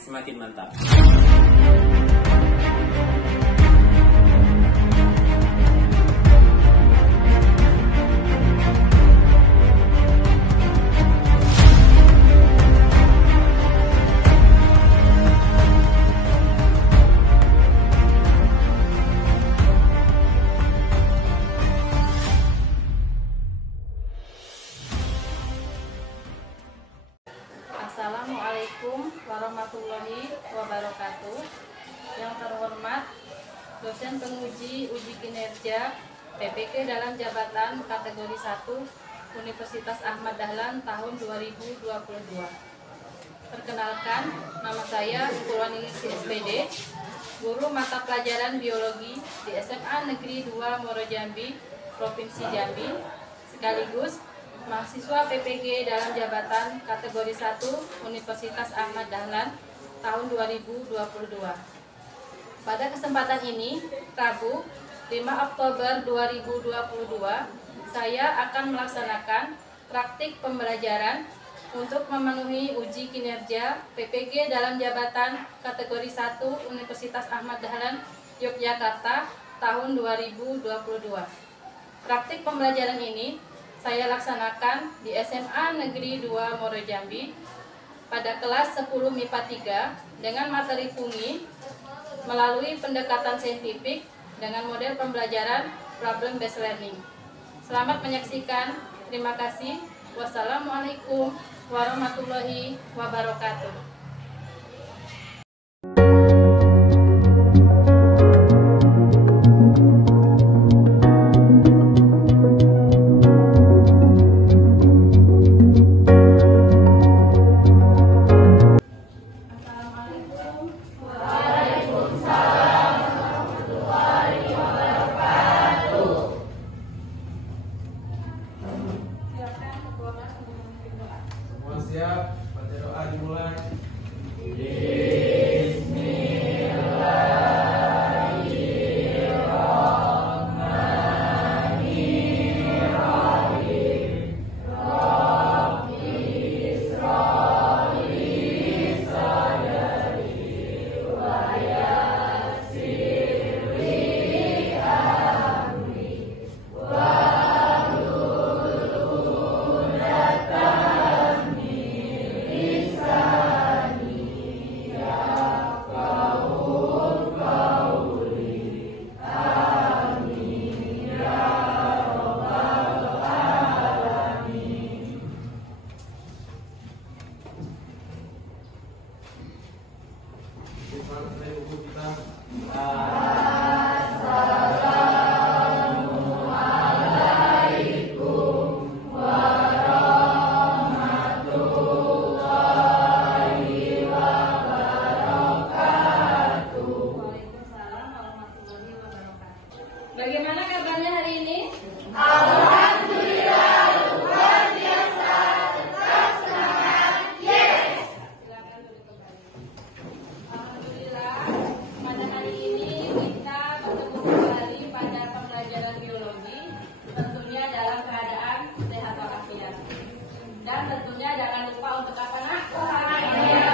semakin mantap. Assalamualaikum warahmatullahi wabarakatuh. Yang terhormat dosen penguji uji kinerja PPK dalam jabatan kategori 1 Universitas Ahmad Dahlan tahun 2022. Perkenalkan, nama saya Purwaningsi SPD, guru mata pelajaran biologi di SMA Negeri 2 Muaro Jambi, Provinsi Jambi, sekaligus mahasiswa PPG dalam jabatan kategori 1 Universitas Ahmad Dahlan tahun 2022. Pada kesempatan ini, Rabu 5 Oktober 2022, saya akan melaksanakan praktik pembelajaran untuk memenuhi uji kinerja PPG dalam jabatan kategori 1 Universitas Ahmad Dahlan Yogyakarta tahun 2022. Praktik pembelajaran ini saya laksanakan di SMA Negeri 2 Muaro Jambi pada kelas 10 MIPA 3 dengan materi fungi melalui pendekatan saintifik dengan model pembelajaran problem based learning. Selamat menyaksikan. Terima kasih. Wassalamualaikum warahmatullahi wabarakatuh. Siap, baca doa dimulai. Bagaimana kabarnya hari ini? Alhamdulillah, luar biasa, tetap semangat, yes! Silakan duduk kembali. Alhamdulillah, pada hari ini kita bertemu kembali pada pembelajaran biologi, tentunya dalam keadaan sehat walafiat. Dan tentunya jangan lupa untuk apa nak? Bahagia.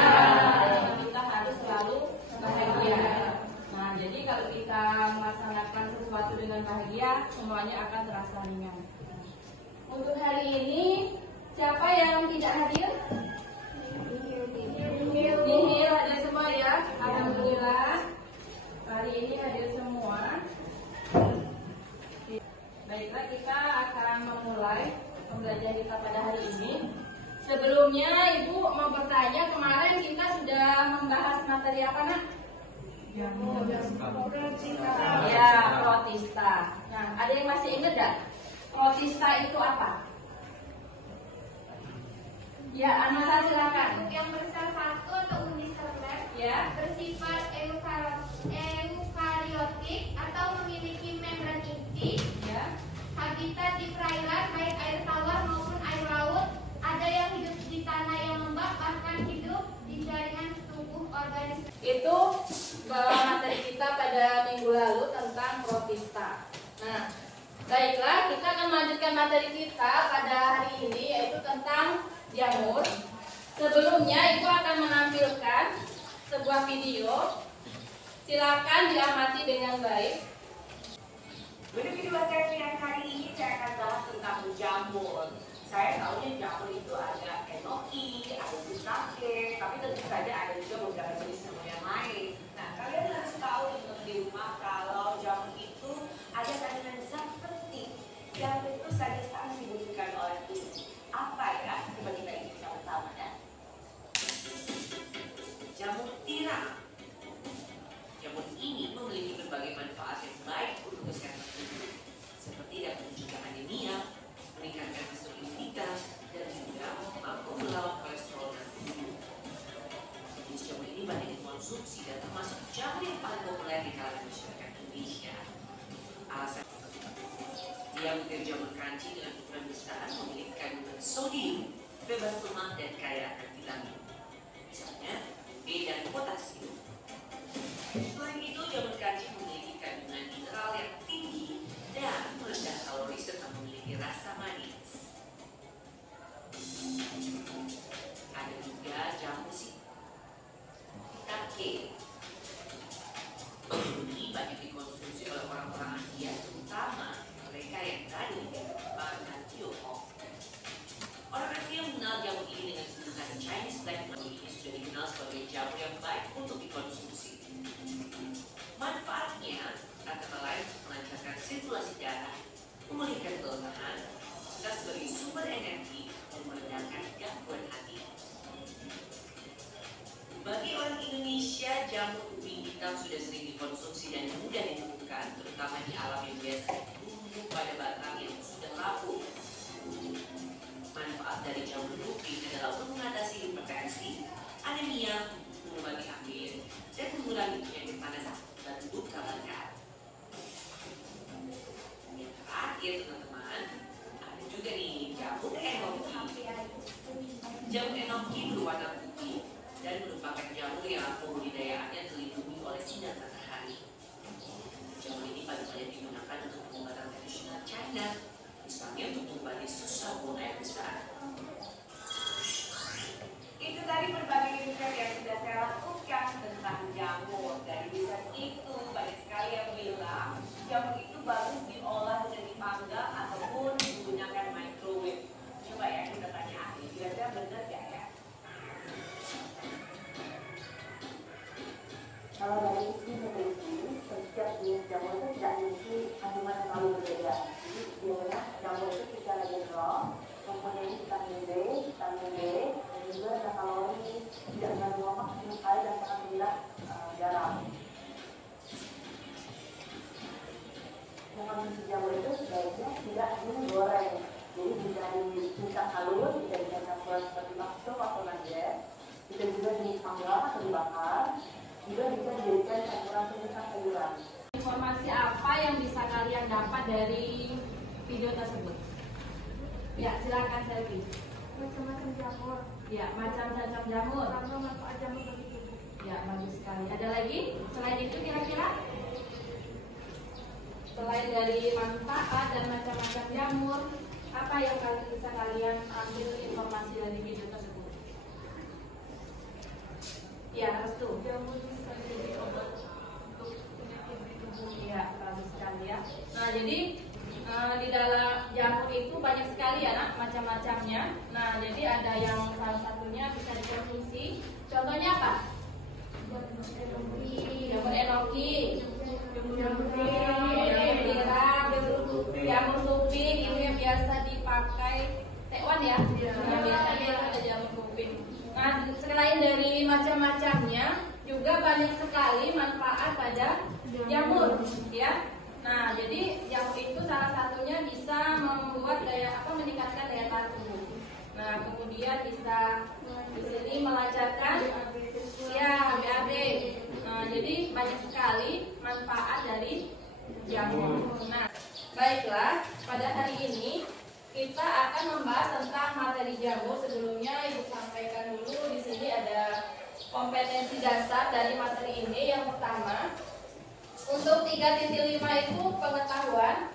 Kita harus selalu bahagia. Nah, jadi kalau kita melaksanakan sesuatu dengan bahagia, semuanya akan terasa ringan. Untuk hari ini, siapa yang tidak hadir? Nihil hadir semua ya. Alhamdulillah, hari ini hadir semua. Baiklah, kita akan memulai pembelajaran kita pada hari ini. Sebelumnya, Ibu mau bertanya, kemarin kita sudah membahas materi apa nak? Ya, protista. Nah, ada yang masih ingat gak? Protista itu apa? Ya, Anasa silakan. Yang bersel satu atau uniseluler, Ya. bersifat eukariotik atau memiliki membran inti, Ya. habitat di perairan baik air tawar maupun air laut, ada yang hidup di tanah yang lembab, bahkan hidup di jaringan tubuh organisme. Itu materi kita pada minggu lalu tentang protista. Nah, baiklah, kita akan melanjutkan materi kita pada hari ini, yaitu tentang jamur. Sebelumnya Ibu akan menampilkan sebuah video. Silakan diamati dengan baik. Pada video saya yang hari ini saya akan bahas tentang jamur. Saya tahunya jamur itu ada enoki, ada shiitake, tapi tentu saja ada juga beberapa jenis jamur yang lain. Nah, kalian harus tahu di rumah kalau jamur itu ada kandungan zat penting yang tentu saja sangat dibutuhkan oleh tubuh. Apa ya? Coba kita ikuti sama-sama ya. Jamur tiram. Jamur ini memiliki berbagai manfaat yang baik untuk kesehatan tubuh, seperti dapat mencegah anemia, meningkatkan imunitas, dan juga mampu melawan kolesterol dan tubuh. Jenis jamur ini banyak dikonsumsi dan termasuk jamur yang paling populer di kalangan masyarakat Indonesia. Alasan dia butir jamur crunchy dengan ukuran besar memiliki kandungan sodium, bebas lemak, dan kaya akan vitamin, misalnya B dan potasium. Selain itu, jamur crunchy memiliki kandungan mineral yang tinggi dan rendah kalori serta memiliki rasa manis. Ada juga jamur shiitake. Ini banyak dikonsumsi oleh orang-orang Asia, terutama mereka yang berada di Jepang dan Tiongkok. Orang Asia mengenal jamur ini dengan sebutan Chinese black money. Ini sudah dikenal sebagai jamur yang baik untuk dikonsumsi. Manfaatnya antara lain melancarkan sirkulasi darah, memulihkan kelelahan, serta sebagai sumber energi dan meredakan gangguan hati. Bagi orang Indonesia, jamur kuping hitam sudah sering dikonsumsi dan mudah ditemukan, terutama di alam yang biasa tumbuh pada batang yang sudah lapuk. Manfaat dari jamur kuping adalah untuk mengatasi hipertensi, anemia, mengobati amil, dan mengurangi penyakit panas dan luka bakar. Yang terakhir teman-teman, ada juga nih jamur enoki. Jamur enoki berwarna putih dan merupakan jamur yang pembudidayaannya terlindungi oleh sinar matahari. Jamur ini paling banyak digunakan untuk pengobatan tradisional China, misalnya untuk mengobati susah buang air besar. Itu tadi berbagai riset yang sudah saya lakukan tentang jamur. Dari riset itu banyak sekali yang bilang jamur itu bagus diolah dengan dipanggang ataupun menggunakan microwave. Coba ya kita tanya ahli, kira-kira benar gak ya? Kalau dari sisi nutrisi, setiap jenis jamur itu tidak memiliki kandungan yang terlalu berbeda. Jadi biasanya jamur itu secara general mempunyai vitamin B, dan juga ada kalori, tidak mengandung lemak, air, dan sangat rendah garam. Mengonsumsi jamur itu sebaiknya tidak digoreng. Jadi bisa dicincang halus, bisa dicampuran seperti bakso atau nugget, bisa juga dipanggang atau dibakar, juga bisa dijadikan campuran sayuran. Informasi apa yang bisa kalian dapat dari video tersebut? Ya, silakan Selvi. Macam-macam jamur. Ya, macam-macam jamur. Karena manfaat jamur bagi tubuh. Ya, bagus sekali. Ada lagi? Selain itu kira-kira? Selain dari manfaat dan macam-macam jamur, apa yang bisa kalian ambil informasi dari video tersebut? Ya, Restu. Jamur bisa menjadi obat untuk penyakit di tubuh. Ya, bagus sekali ya. Nah, jadi di dalam jamur itu banyak sekali ya nak, macam-macamnya. Nah, jadi ada yang salah satunya bisa dikonsumsi. Contohnya apa? Jamur enoki, jamur tiram, jamur kuping. Ini yang biasa dipakai tekwan ya. Yang biasanya ada jamur kuping. Nah, selain dari macam-macamnya, juga banyak sekali manfaat pada jamur, ya. Nah, jadi jamur itu salah satunya bisa membuat meningkatkan daya tahan tubuh. Nah, kemudian bisa di sini melancarkan ya BAB. Nah, jadi banyak sekali manfaat dari jamur. Nah, baiklah, pada hari ini kita akan membahas tentang materi jamur. Sebelumnya Ibu sampaikan dulu di sini ada kompetensi dasar dari materi ini. Yang pertama, untuk 3.5 itu pengetahuan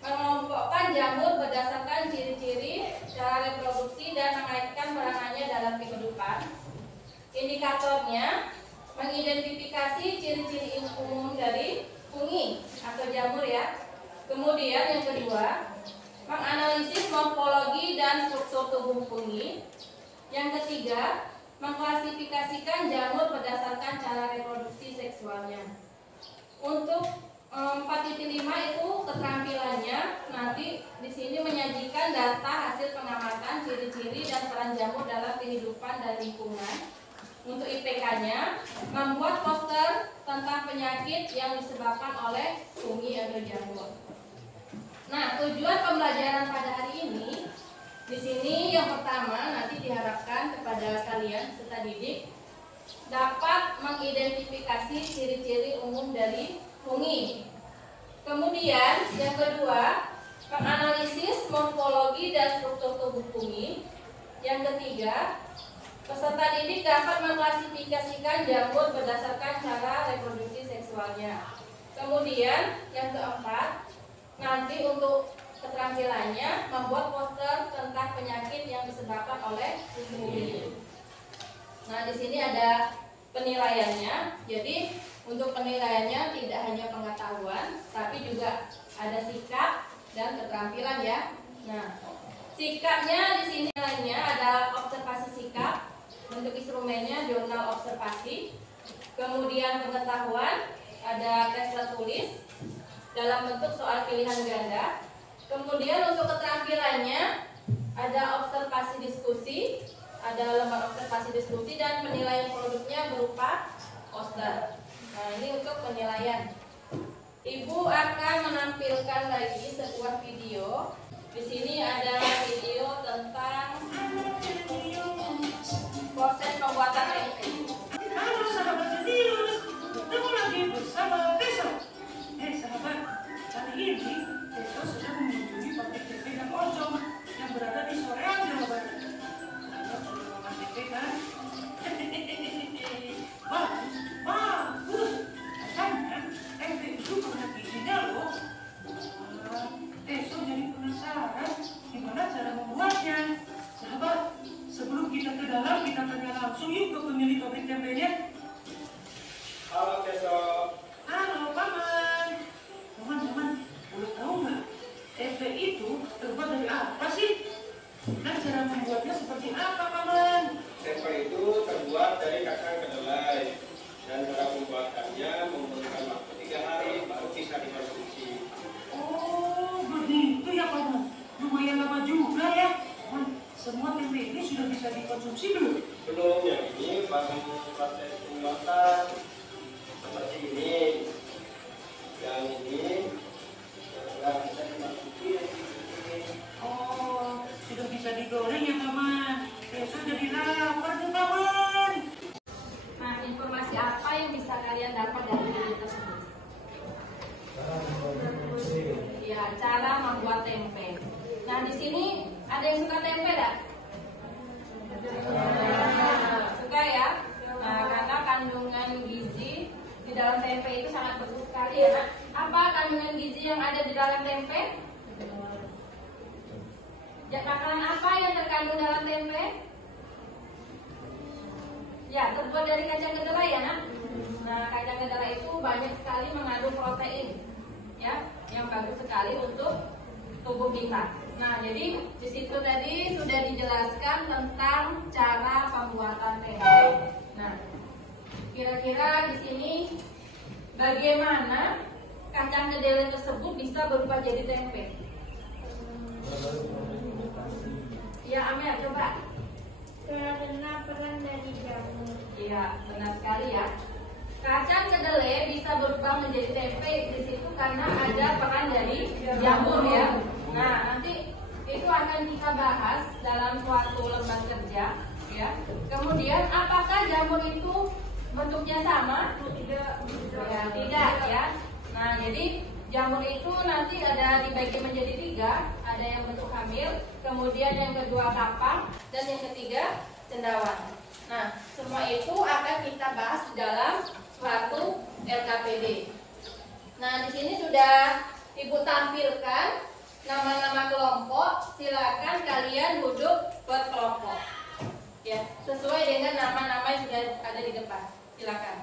mengelompokkan jamur berdasarkan ciri-ciri, cara reproduksi, dan mengaitkan peranannya dalam kehidupan. Indikatornya mengidentifikasi ciri-ciri umum dari fungi atau jamur ya. Kemudian yang kedua, menganalisis morfologi dan struktur tubuh fungi. Yang ketiga, mengklasifikasikan jamur berdasarkan cara reproduksi seksualnya. Untuk 4.5 itu keterampilannya, nanti di sini menyajikan data hasil pengamatan ciri-ciri dan peran jamur dalam kehidupan dan lingkungan. Untuk IPK-nya, membuat poster tentang penyakit yang disebabkan oleh fungi atau jamur. Nah, tujuan pembelajaran pada hari ini, di sini yang pertama nanti diharapkan kepada kalian peserta didik dapat mengidentifikasi ciri-ciri umum dari fungi. Kemudian yang kedua, menganalisis morfologi dan struktur tubuh fungi. Yang ketiga, peserta didik dapat mengklasifikasikan jamur berdasarkan cara reproduksi seksualnya. Kemudian yang keempat, nanti untuk keterampilannya membuat poster tentang penyakit yang disebabkan oleh fungi. Nah, di sini ada penilaiannya. Jadi untuk penilaiannya tidak hanya pengetahuan, tapi juga ada sikap dan keterampilan ya. Nah, sikapnya di sini lainnya ada observasi sikap, bentuk instrumennya jurnal observasi. Kemudian pengetahuan ada tes tertulis dalam bentuk soal pilihan ganda. Kemudian untuk keterampilannya ada observasi diskusi, ada lembar observasi diskusi dan penilaian produknya berupa poster. Nah, ini untuk penilaian. Ibu akan menampilkan lagi sebuah video. Di sini ada video tentang proses pembuatan tempe. Halo sahabat jenius, ketemu lagi bersama Teso. Sahabat, kali ini Teso sedang mengunjungi pabrik tempe dan ojong yang berada di Soreang, Jawa Barat. Sahabat sudah makan tempe kan? Bagus. Katanya tempe itu banyak gizinya loh. Teso jadi penasaran gimana cara membuatnya. Sahabat, sebelum kita ke dalam, kita tanya langsung yuk ke pemilik pabrik tempenya. Halo Teso. Halo Paman. Paman, boleh tahu nggak tempe itu terbuat dari apa sih? Dan cara membuatnya seperti apa, Paman? Tempe itu terbuat dari kacang kedelai dan cara pembuatannya membutuhkan waktu 3 hari baru bisa dikonsumsi. Oh, begitu ya, Paman. Lumayan lama juga ya. Paman, semua tempe ini sudah bisa dikonsumsi belum? Belum, yang ini baru proses pembuatan seperti ini. Yang ini sudah bisa dimasuki. Oh, sudah bisa digoreng ya, Paman. Besok jadi lapar tuh, Paman. Nah, informasi apa yang bisa kalian dapat dari video tersebut? Ya, cara membuat tempe. Nah, di sini ada yang suka tempe tak? Suka ya? Nah, karena kandungan gizi di dalam tempe itu sangat bagus sekali ya. Nah, apa kandungan gizi yang ada di dalam tempe? Ya, makanan apa yang terkandung dalam tempe? Ya, terbuat dari kacang kedelai ya, nak. Nah, kacang kedelai itu banyak sekali mengandung protein, ya, yang bagus sekali untuk tubuh kita. Nah, jadi di situ tadi sudah dijelaskan tentang cara pembuatan tempe. Nah, kira-kira di sini bagaimana kacang kedelai tersebut bisa berubah jadi tempe? Ya, Amel, coba. Karena peran dari jamur. Iya, benar sekali ya. Kacang kedelai bisa berubah menjadi tempe di situ karena ada peran dari jamur ya. Nah, nanti itu akan kita bahas dalam suatu lembar kerja ya. Kemudian apakah jamur itu bentuknya sama? Ya, tidak ya. Nah, jadi jamur itu nanti ada dibagi menjadi 3, ada yang bentuk hamil, kemudian yang kedua kapang, dan yang ketiga cendawan. Nah, semua itu akan kita bahas di dalam suatu LKPD. Nah, di sini sudah Ibu tampilkan nama-nama kelompok. Silakan kalian duduk berkelompok. Ya, sesuai dengan nama-nama yang sudah ada di depan. Silakan.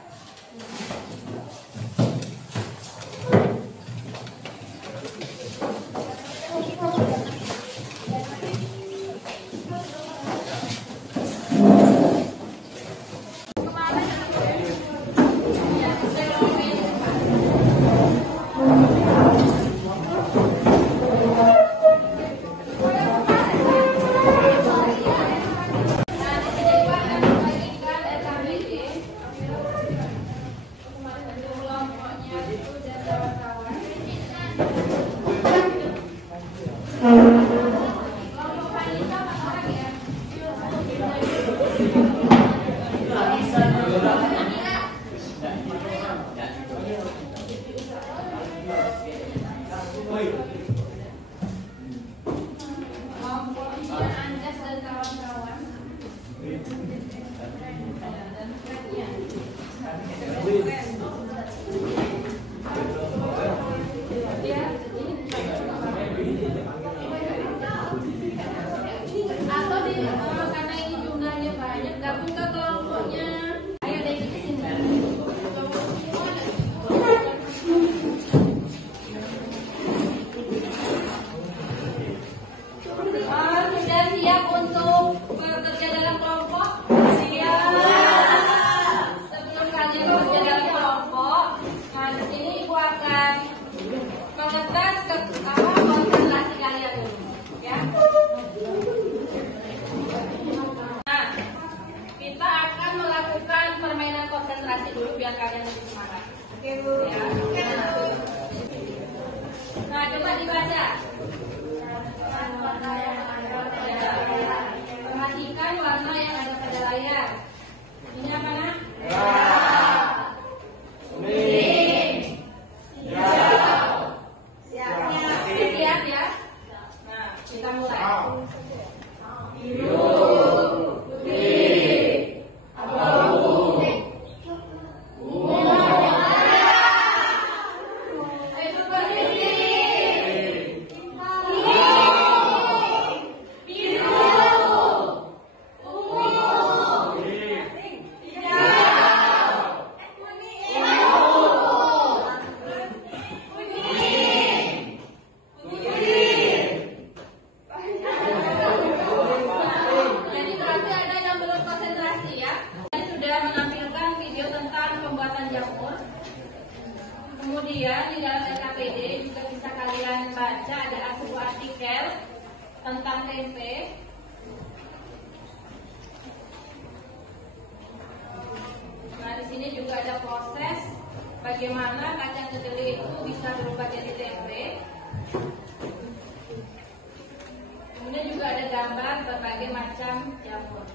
Atau karena ini jumlahnya banyak, gabung ke kelompoknya. Ayo deh kita sini. Sudah siap untuk bekerja dalam kelompok? Siap. Sebelum kalian bekerja dalam kelompok, nah di sini ibu akan mengetes konsentrasi kalian dulu, ya. Nah, kita akan melakukan permainan konsentrasi dulu biar kalian lebih semangat. Oke Bu. Ya. Nah, coba dibaca. Perhatikan warna yang ada pada layar. Ini apa nak? Siap ya. Nah, kita mulai. Kemudian di dalam LKPD juga bisa kalian baca ada sebuah artikel tentang tempe. Nah, di sini juga ada proses bagaimana kacang kedelai itu bisa berubah jadi tempe. Kemudian juga ada gambar berbagai macam jamur.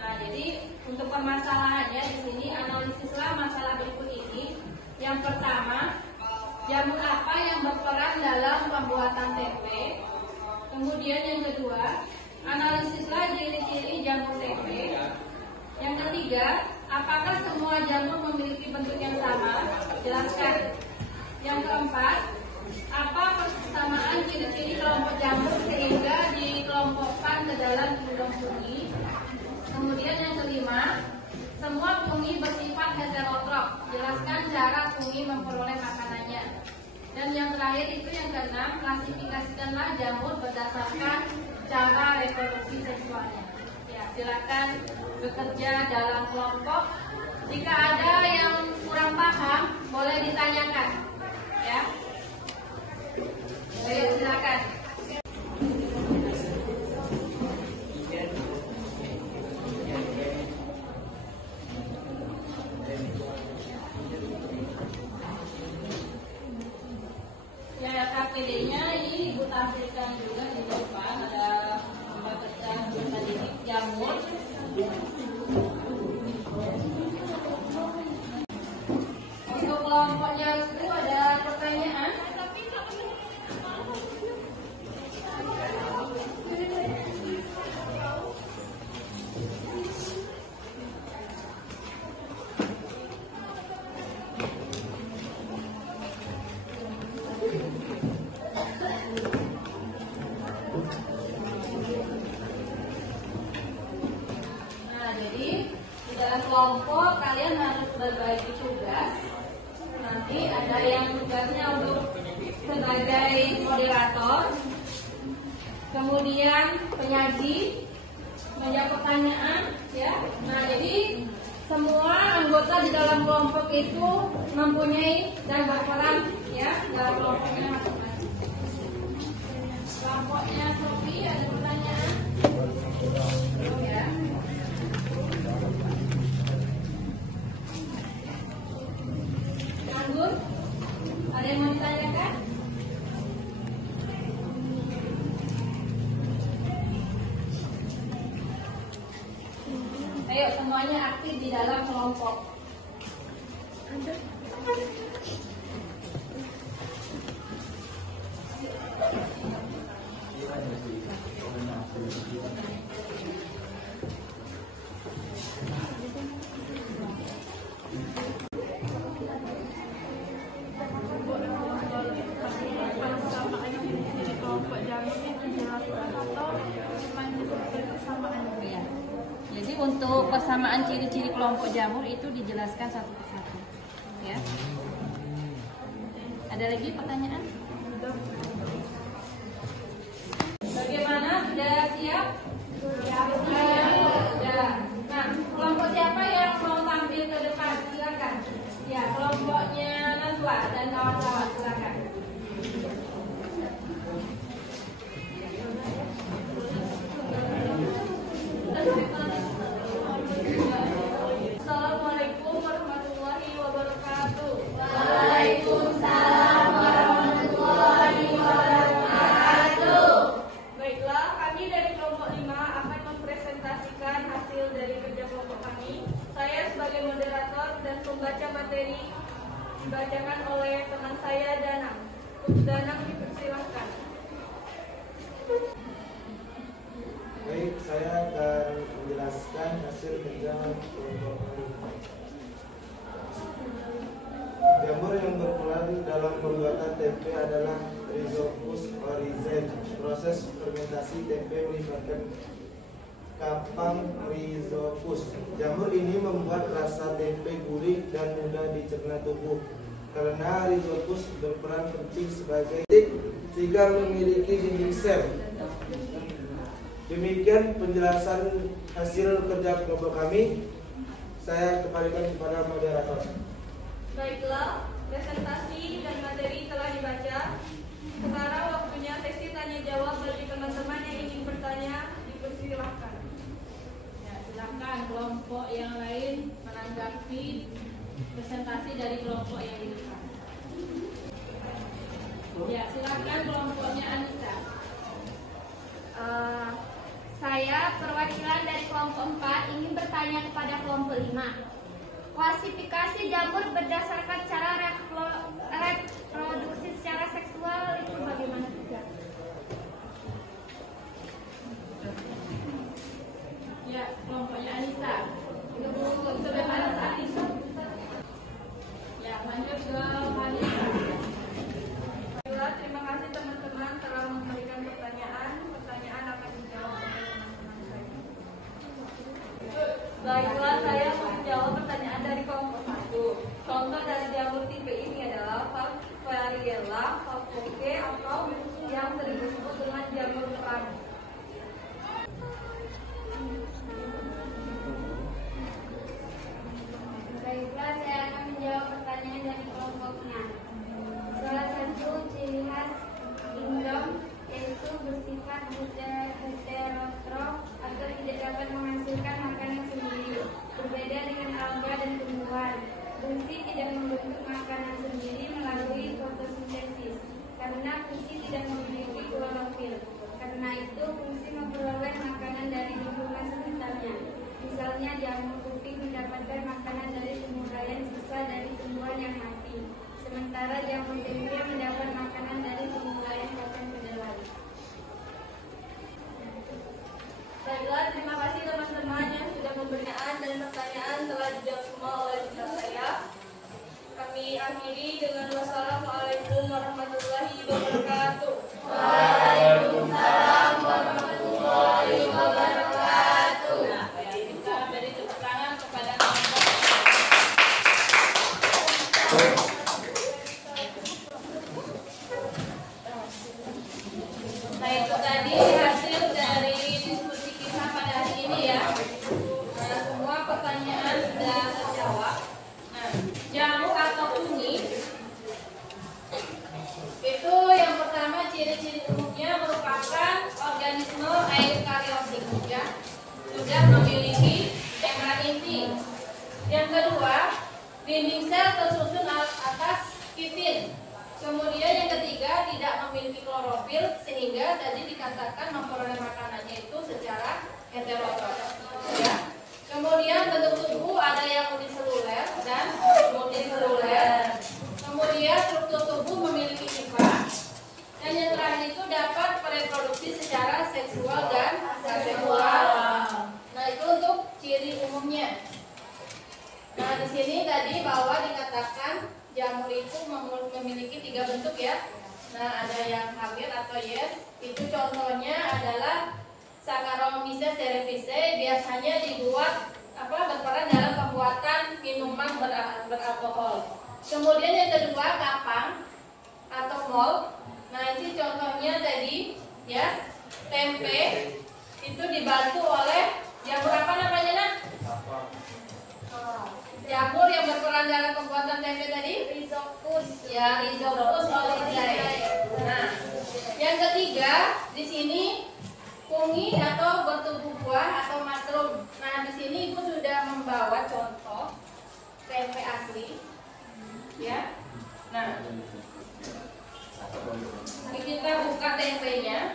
Nah, jadi untuk permasalahannya di sini analisislah masalah berikut ini. Yang pertama, jamur apa yang berperan dalam pembuatan tempe? Kemudian yang kedua, analisislah ciri-ciri jamur tempe. Yang ketiga, apakah semua jamur memiliki bentuk yang sama? Jelaskan. Yang keempat, apa persamaan ciri-ciri kelompok jamur sehingga dikelompokkan ke dalam gulung fungi? Kemudian yang kelima, semua fungi bersifat heterotrof. Jelaskan cara fungi memperoleh makanannya. Dan yang terakhir itu yang keenam, klasifikasikanlah jamur berdasarkan cara reproduksi seksualnya. Ya, silakan bekerja dalam kelompok. Jika ada yang kurang paham, boleh ditanyakan. Ya. Baik, silakan. KPD-nya ini Ibu tampilkan juga di depan, ada pembatasan tadi jamur. Untuk kelompoknya itu ada pertanyaan. Dalam kelompok kalian harus berbagi tugas. Nanti ada yang tugasnya untuk sebagai moderator, kemudian penyaji, menjawab pertanyaan, ya. Nah, jadi semua anggota di dalam kelompok itu mempunyai dan berperan, ya, dalam kelompoknya masing-masing. Kelompoknya Sofi, ada pertanyaan? Ya. Anggun, ada yang mau ditanyakan? Ayo semuanya aktif di dalam kelompok. Jadi untuk persamaan ciri-ciri kelompok jamur itu dijelaskan satu persatu. Ya. Ada lagi pertanyaan? Bagaimana? Sudah siap? Sudah. Nah, kelompok siapa yang mau tampil ke depan? Silakan. Ya, kelompoknya Najwa dan kawan-kawan, silakan. Assalamualaikum warahmatullahi wabarakatuh. Waalaikumsalam warahmatullahi wabarakatuh. Baiklah, kami dari kelompok 5 akan mempresentasikan hasil dari kerja kelompok kami. Saya sebagai moderator dan pembaca materi dibacakan oleh teman saya Danang. Danang dipersilahkan. Baik, saya akan menjelaskan hasil kerja kelompok kami. Jamur yang berperan dalam pembuatan tempe adalah Rhizopus oryzem. Proses fermentasi tempe melibatkan kapang Rhizopus. Jamur ini membuat rasa tempe gurih dan mudah dicerna tubuh. Karena Rhizopus berperan penting sebagai sehingga memiliki dinding sel. Demikian penjelasan hasil kerja kelompok kami. Saya kembalikan kepada moderator. Baiklah, presentasi dan materi telah dibaca. Sekarang waktunya sesi tanya jawab bagi teman-teman yang ingin bertanya, dipersilahkan. Ya, silakan kelompok yang lain menanggapi presentasi dari kelompok yang di depan. Ya, silakan kelompoknya Anissa. Saya perwakilan dari kelompok 4 ingin bertanya kepada kelompok 5. Klasifikasi jamur berdasarkan cara reproduksi secara seksual itu bagaimana juga? Ya, kelompoknya Anissa. Sebagaimana saat itu. Ya, lanjut ke Anissa. Terima kasih teman-teman telah memberikan pertanyaan. Pertanyaan akan dijawab oleh teman-teman saya. Baiklah, saya menjawab pertanyaan dari kelompok 1. Contoh dari jamur tipe ini adalah Variella Falcoke atau yang sering disebut dengan jamur perang. Baiklah, saya akan menjawab pertanyaan dari kelompoknya. Salah satu ciri khas indom yaitu bersifat heterotrof atau tidak dapat menghasilkan makanan sendiri. Berbeda dengan alga dan tumbuhan, fungsi tidak membentuk makanan sendiri melalui fotosintesis karena fungsi tidak memiliki klorofil. Karena itu fungsi memperoleh makanan dari lingkungan sekitarnya. Misalnya jamur kuping mendapatkan makanan dari tumbuhan sisa dari tumbuhan yang mati. Sementara jamur tempe mendapat makanan dari tumbuhan kacang kedelai. Baiklah, terima kasih teman-teman yang sudah memberikan dan pertanyaan telah dijawab semua oleh guru saya. Kami akhiri dengan wassalamualaikum warahmatullahi wabarakatuh. Waalaikumsalam warahmatullahi wabarakatuh. Nah, kita beri tepuk tangan kepada Nah, itu tadi hasil dari diskusi kita pada hari ini ya. Nah, semua pertanyaan sudah terjawab. Nah, jamur atau kunyi itu yang pertama ciri-ciri umumnya merupakan organisme eukariotik ya, sudah memiliki membran inti. Yang kedua, dinding sel tersusun atas kitin. Kemudian yang ketiga, tidak memiliki klorofil sehingga tadi dikatakan memperoleh makanannya itu secara heterotrof ya. Kemudian bentuk tubuh ada yang uniseluler dan multiseluler. Kemudian struktur tubuh memiliki hifar. Dan yang terakhir itu dapat bereproduksi secara seksual dan aseksual. Nah, itu untuk ciri umumnya. Nah, di sini tadi bahwa dikatakan jamur itu memiliki 3 bentuk ya. Nah, ada yang hamil atau yes. Itu contohnya adalah Saccharomyces cerevisiae, biasanya dibuat berperan dalam pembuatan minuman beralkohol. Kemudian yang kedua kapang atau mol. Nah, ini contohnya tadi ya, tempe itu dibantu oleh jamur apa namanya nak? Jamur yang berperan dalam pembuatan tempe tadi? Rhizopus. Ya, Rhizopus oryzae. Nah, yang ketiga di sini fungi atau bertubuh buah atau mushroom. Nah, di sini Ibu sudah membawa contoh tempe asli. Ya. Nah, ini kita buka tempenya.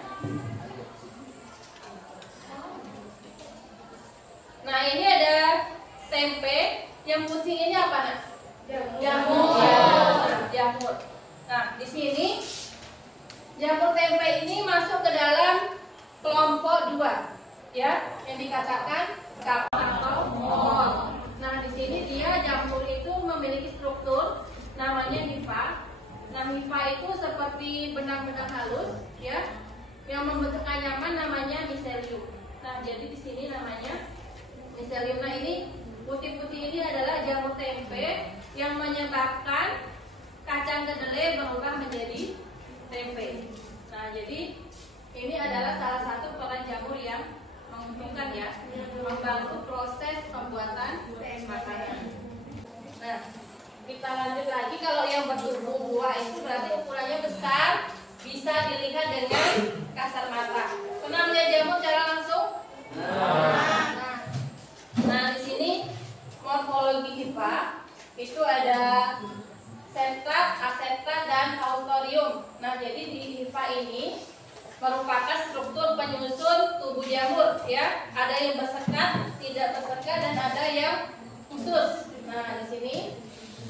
Nah, ini ada tempe. Yang putih ini apa nak? Jamur. Jamur. Nah, di sini jamur tempe ini masuk ke dalam kelompok 2, ya, yang dikatakan kapang atau mol. Nah, di sini dia jamur itu memiliki struktur namanya hifa. Nah, hifa itu seperti benang-benang halus, ya, yang membentuk anyaman namanya miselium. Nah, jadi di sini namanya miselium. Nah, ini putih-putih ini adalah jamur tempe yang menyebabkan kacang kedelai berubah menjadi tempe. Nah, jadi ini adalah salah satu peran jamur yang menguntungkan ya, membantu proses pembuatan makanan. Nah, kita lanjut lagi. Kalau yang bertubuh buah itu berarti ukurannya besar, bisa dilihat dengan kasar mata. Pernah melihat jamur secara langsung? Nah, di sini morfologi hifa itu ada setrat, asetrat, dan haustorium. Nah, jadi di hifa ini merupakan struktur penyusun tubuh jamur ya. Ada yang bersekat, tidak bersekat, dan ada yang khusus. Nah, di sini.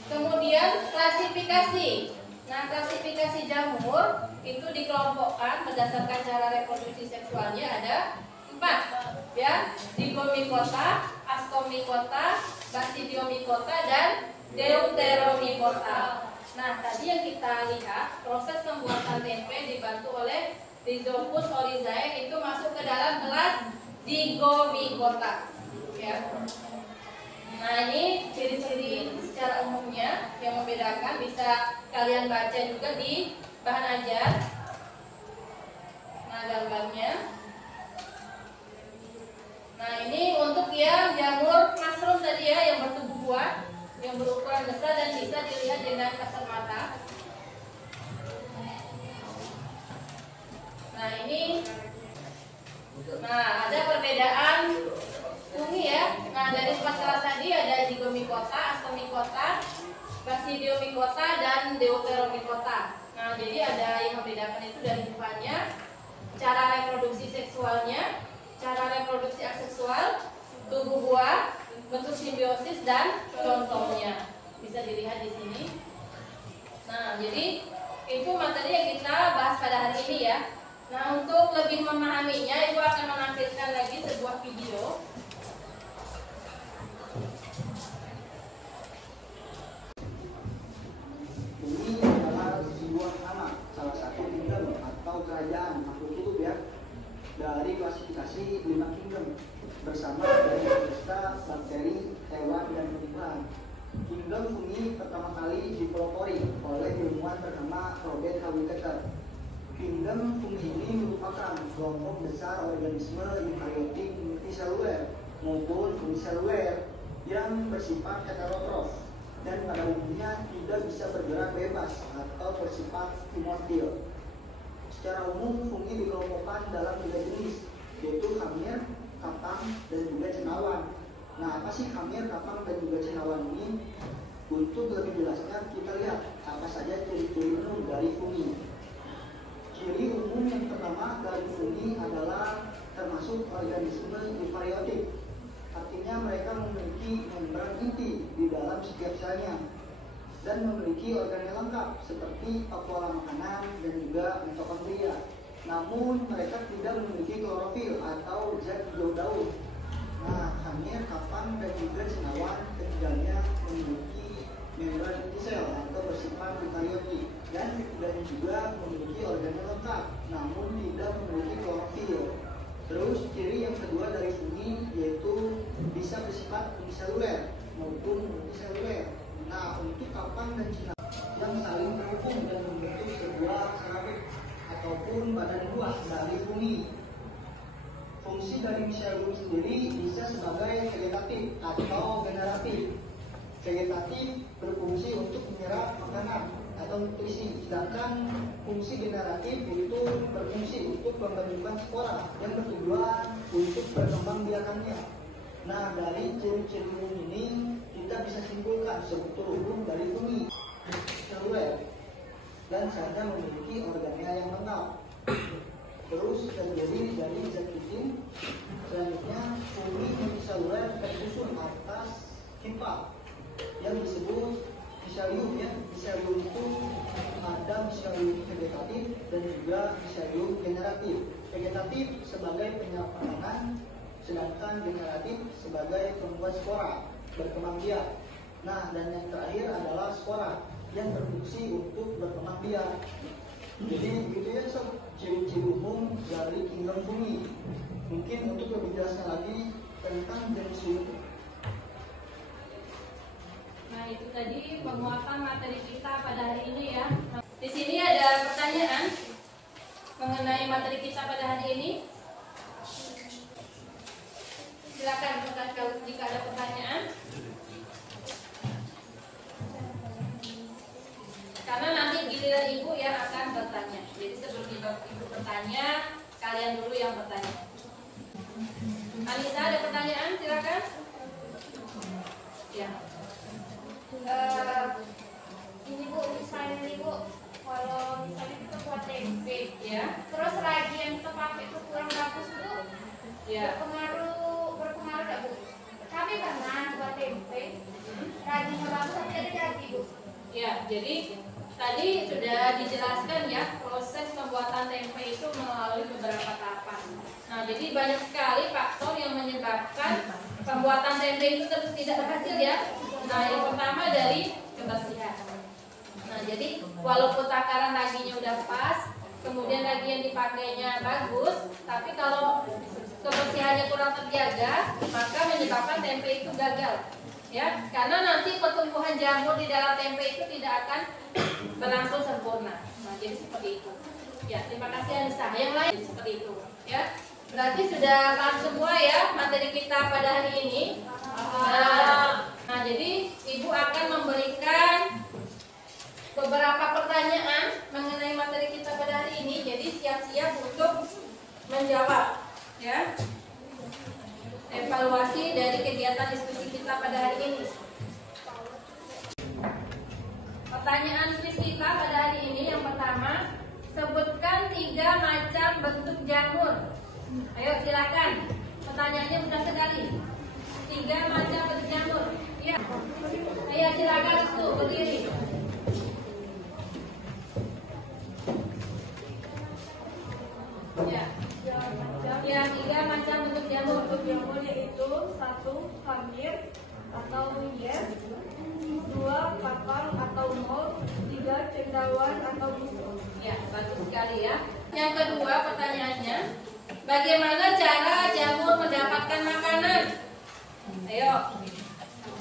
Kemudian klasifikasi. Nah, klasifikasi jamur itu dikelompokkan berdasarkan cara reproduksi seksualnya ada 4 ya, Zygomicota, Ascomycota, Basidiomycota, dan Deuteromycota. Nah, tadi yang kita lihat proses pembuatan tempe dibantu oleh Rhizopus oryzae itu masuk ke dalam kelas Zygomicota ya. Nah, ini ciri-ciri secara umumnya yang membedakan, bisa kalian baca juga di bahan ajar. Nah, gambarnya. Nah, ini untuk yang jamur mushroom tadi ya, yang bertubuh buah, yang berukuran besar dan bisa dilihat dengan kasat mata. Nah, ini ada perbedaan fungi ya. Nah, dari 4 kelas tadi ada Zygomicota, Ascomycota, Basidiomycota, dan Deuteromycota. Nah, jadi ada yang membedakan itu dari hifanya, cara reproduksi seksualnya, cara reproduksi aseksual, tubuh buah, bentuk simbiosis, dan contohnya. Bisa dilihat di sini. Nah, jadi itu materi yang kita bahas pada hari ini ya. Nah, untuk lebih memahaminya, Ibu akan menampilkan lagi sebuah video. Ini adalah sebuah anak, salah satu kingdom atau kerajaan makhluk hidup ya, dari klasifikasi 5 kingdom bersama dari pesta bakteri, hewan, dan tumbuhan. Kingdom fungi pertama kali dipelopori oleh ilmuwan bernama Robert H. Whittaker. Kingdom fungi ini merupakan kelompok besar organisme eukariotik multiseluler maupun uniseluler yang bersifat heterotrof dan pada umumnya tidak bisa bergerak bebas atau bersifat dimorfil. Secara umum fungi dikelompokkan dalam 3 jenis, yaitu hamir, kapang, dan juga cendawan. Nah, apa sih hamir, kapang, dan juga cendawan ini? Untuk lebih jelasnya kita lihat apa saja ciri-ciri umum dari fungi. Ciri umum yang pertama dari fungi adalah termasuk organisme eukariotik. Artinya mereka memiliki membran inti di dalam setiap selnya dan memiliki organ yang lengkap seperti pola makanan dan juga mitokondria. Namun mereka tidak memiliki klorofil atau zat hijau daun. Nah, hamir, kapang, dan juga cendawan ketiganya memiliki membran inti sel atau bersifat eukariotik dan ketiganya juga memiliki organ yang lengkap, namun tidak memiliki klorofil. Terus ciri yang kedua dari fungi yaitu bisa bersifat uniseluler maupun multiseluler. Nah, untuk kapang dan cendawan yang saling terhubung dan membentuk sebuah keramik ataupun badan buah dari fungi. Fungsi dari miselium sendiri bisa sebagai vegetatif atau generatif. Vegetatif berfungsi untuk menyerap makanan atau nutrisi, sedangkan fungsi generatif yaitu berfungsi untuk pembentukan spora yang bertujuan untuk perkembangbiakannya. Nah, dari ciri-ciri umum ini kita bisa simpulkan struktur umum dari fungi seluler dan saja memiliki organnya yang lengkap. Terus terdiri dari zat kitin. Selanjutnya fungi multiseluler tersusun atas himpa yang disebut miselium ya. Miselium itu ada miselium vegetatif dan juga miselium generatif. Vegetatif sebagai penyerap makanan, sedangkan generatif sebagai pembuat spora, berkembang biak. Nah, dan yang terakhir adalah spora yang berfungsi untuk berkembang biak. Jadi begitu ya sob, ciri-ciri umum dari kingdom fungi. Mungkin untuk lebih jelasnya lagi tentang jenis fungi. Nah, itu tadi penguatan materi kita pada hari ini ya. Di sini ada pertanyaan mengenai materi kita pada hari ini. Silakan kalau jika ada pertanyaan. Karena nanti giliran ibu yang akan bertanya. Jadi sebelum ibu bertanya, kalian dulu yang bertanya. Anissa, ada pertanyaan? Silakan. Ya. Ini Bu, misalnya nih Bu, kalau misalnya kita buat tempe, Ya. terus ragi yang kita pakai itu kurang bagus Bu, Ya. berpengaruh nggak Bu? Kami pernah buat tempe, raginya bagus tapi ada jadi Bu. Ya, jadi tadi sudah dijelaskan ya proses pembuatan tempe itu melalui beberapa tahapan. Nah, jadi banyak sekali faktor yang menyebabkan pembuatan tempe itu tentu tidak berhasil ya. Nah, yang pertama dari kebersihan. Nah, jadi walaupun takaran raginya udah pas, kemudian ragi yang dipakainya bagus, tapi kalau kebersihannya kurang terjaga, maka menyebabkan tempe itu gagal. Ya, karena nanti pertumbuhan jamur di dalam tempe itu tidak akan berlangsung sempurna. Nah, jadi seperti itu. Ya, terima kasih Anissa. Yang lain seperti itu. Ya, berarti sudah paham semua ya materi kita pada hari ini. Nah, jadi ibu akan memberikan beberapa pertanyaan mengenai materi kita pada hari ini. Jadi siap-siap untuk menjawab. Ya. Evaluasi dari kegiatan diskusi kita pada hari ini. Pertanyaan kuis kita pada hari ini yang pertama, sebutkan 3 macam bentuk jamur. Ayo silakan. Pertanyaannya mudah sekali. 3 macam bentuk jamur. Iya. Ayo silakan tuh berdiri. Ya. Ya, 3 macam bentuk jamur. Bentuk jamur yaitu 1. Hamir atau yes, 2. Kapal atau mold, 3. Cendawan atau busur. Ya, bagus sekali ya. Yang kedua pertanyaannya, bagaimana cara jamur mendapatkan makanan? Ayo.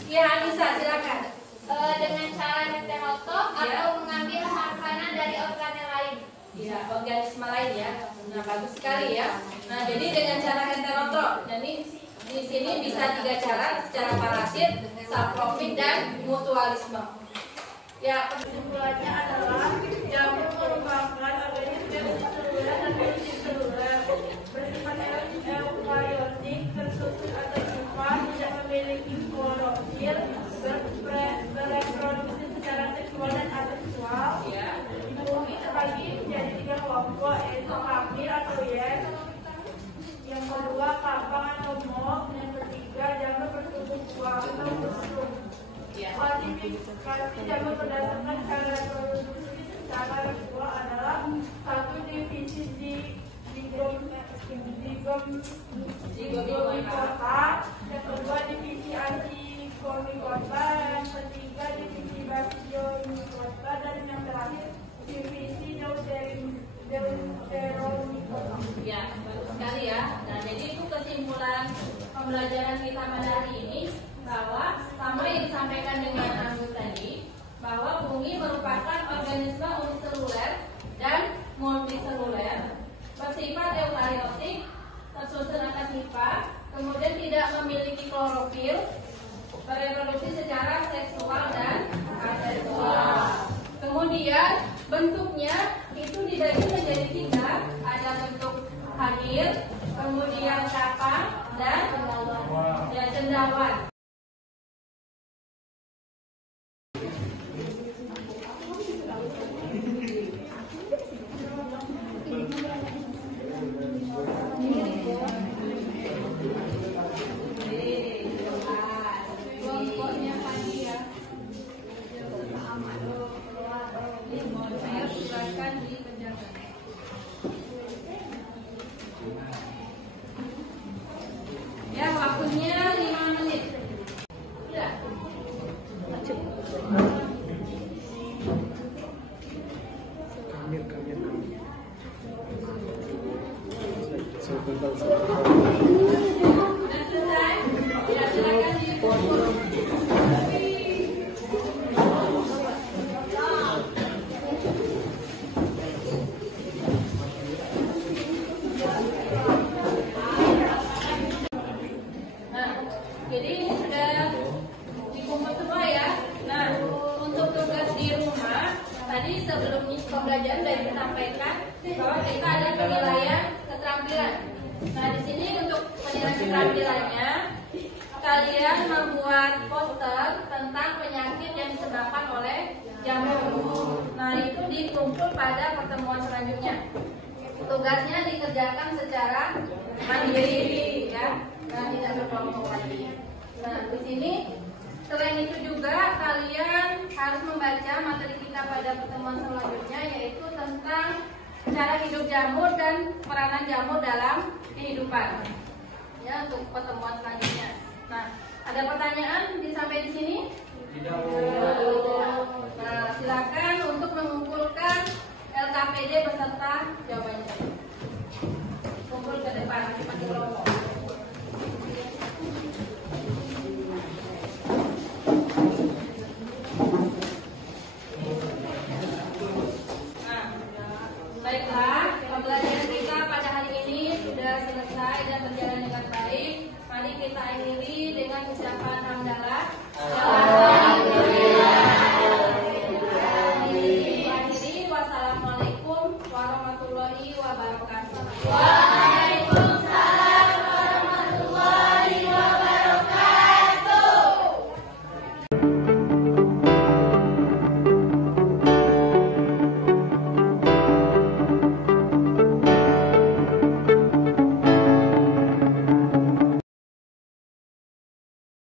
Ya, Anissa silakan. Dengan cara heterotrop atau mengambil makanan dari organel lain. Ya, organisme lain ya. Nah, bagus sekali ya. Nah, jadi dengan cara heterotrop. Jadi di sini bisa 3 cara, secara parasit, saprofit, dan mutualisme. Ya, kesimpulannya adalah jamur merupakan organisme seluler dan multiseluler bersifat eukariotik, tersusun atau sifat, tidak memiliki klorofil, bereproduksi secara seksual dan aseksual. Di bumi terbagi menjadi 3 kelompok, yaitu hamil atau yes, yang kedua kapang atau mob, yang ketiga jamur bertubuh buah atau busuk. Klasifikasi jamur berdasarkan cara reproduksi secara seksual adalah 1 divisi zigomikota, yang kedua divisi antigomikota, yang ketiga divisi basidiomikota, dan yang terakhir divisi deuteromikota. Ya, bagus sekali ya. Nah, jadi itu kesimpulan pembelajaran kita pada hari ini, bahwa sama yang disampaikan dengan Anggun tadi, bahwa bumi merupakan organisme uniseluler dan multiseluler, bersifat eukariotik, tersusun atas sifat, kemudian tidak memiliki klorofil, bereproduksi secara seksual dan aseksual. Kemudian bentuknya itu dibagi menjadi 3, ada bentuk hamil, kemudian kapang, dan cendawan. Ya, waktunya 5 menit. Ya. Sudah selesai? Ya, silakan dikumpul. Jadi ini sudah dikumpul semua ya. Nah, untuk tugas di rumah, tadi sebelum pembelajaran sudah disampaikan bahwa kita ada penilaian keterampilan. Nah, di sini untuk penilaian keterampilannya, kalian membuat poster tentang penyakit yang disebabkan oleh jamur. Nah, itu dikumpul pada pertemuan selanjutnya. Tugasnya dikerjakan secara mandiri ya. Nah, tidak berkelompok lagi. Nah, di sini selain itu juga kalian harus membaca materi kita pada pertemuan selanjutnya, yaitu tentang cara hidup jamur dan peranan jamur dalam kehidupan. Ya, untuk pertemuan selanjutnya. Nah, ada pertanyaan sampai di sini? Tidak. Nah, silakan untuk mengumpulkan LKPD beserta jawabannya. Kumpul ke depan masing-masing kelompok. Baiklah, pembelajaran kita pada hari ini sudah selesai dan berjalan dengan baik. Mari kita akhiri dengan ucapan hamdalah.